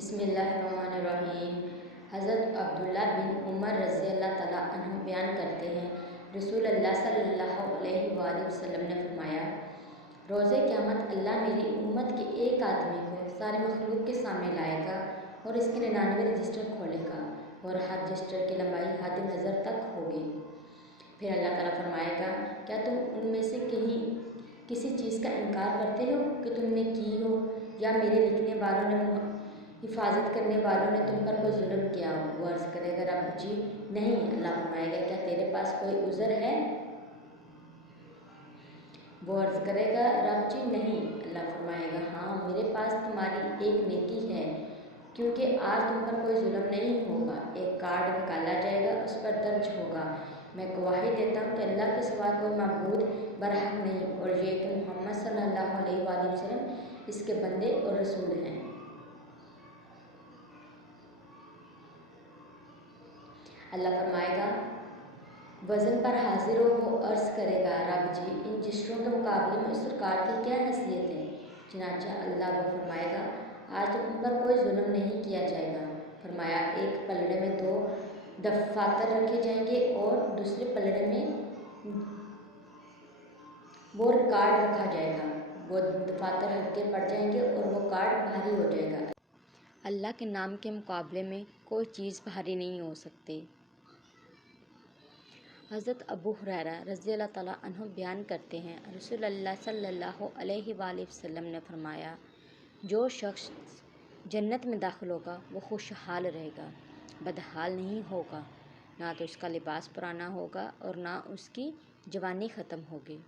بسم اللہ الرحمن الرحیم۔ حضرت عبداللہ بن عمر رضی اللہ تعالیٰ عنہ بیان کرتے ہیں، رسول اللہ صلی اللہ علیہ وآلہ وسلم نے فرمایا، روز قیامت اللہ میری امت کے ایک آدمی کو سارے مخلوق کے سامنے لائے گا اور اس کے 99 رجسٹر کھولے گا اور ہر رجسٹر کی لمبائی حد نظر تک ہوگی۔ پھر اللہ تعالیٰ فرمائے گا، کیا تم ان میں سے کسی چیز کا انکار کرتے ہو کہ تم نے کی ہو، یا میرے لکھنے والوں نے حفاظت کرنے والوں نے تم پر کوئی ظلم کیا ہو؟ وہ عرض کرے گا، رب جی نہیں۔ اللہ فرمائے گا، کیا تیرے پاس کوئی عذر ہے؟ وہ عرض کرے گا، رب جی نہیں۔ اللہ فرمائے گا، ہاں میرے پاس تمہاری ایک نیکی ہے، کیونکہ آج تم پر کوئی ظلم نہیں ہوگا۔ ایک کارڈ نکالا جائے گا، اس پر درج ہوگا، میں گواہی دیتا ہوں کہ اللہ کے سوا کوئی معبود برحق نہیں، اور یہ کہ محمد صلی اللہ علیہ وآلہ وسلم اس کے بندے اور رسول ہیں۔ اللہ فرمائے گا، وزن پر حاضر ہو۔ وہ عرض کرے گا، رب جی ان رجسٹروں کے مقابلے میں اس ریکارڈ کی کیا حیثیت ہے؟ چنانچہ اللہ وہ فرمائے گا، آج تم پر کوئی ظلم نہیں کیا جائے گا۔ فرمایا، ایک پلڑے میں 2 دفاتر رکھے جائیں گے اور دوسرے پلڑے میں وہ ریکارڈ رکھا جائے گا۔ وہ دفاتر ہلکے پڑ جائیں گے اور وہ کارڈ بھاری ہو جائے گا۔ اللہ کے نام کے مقابلے میں کوئی چیز بھاری نہیں ہو سکتی۔ حضرت ابو ہریرہ رضی اللہ تعالیٰ عنہ بیان کرتے ہیں، رسول اللہ صلی اللہ علیہ وآلہ وسلم نے فرمایا، جو شخص جنت میں داخل ہوگا وہ خوشحال رہے گا، بدحال نہیں ہوگا، نہ تو اس کا لباس پرانا ہوگا اور نہ اس کی جوانی ختم ہوگی۔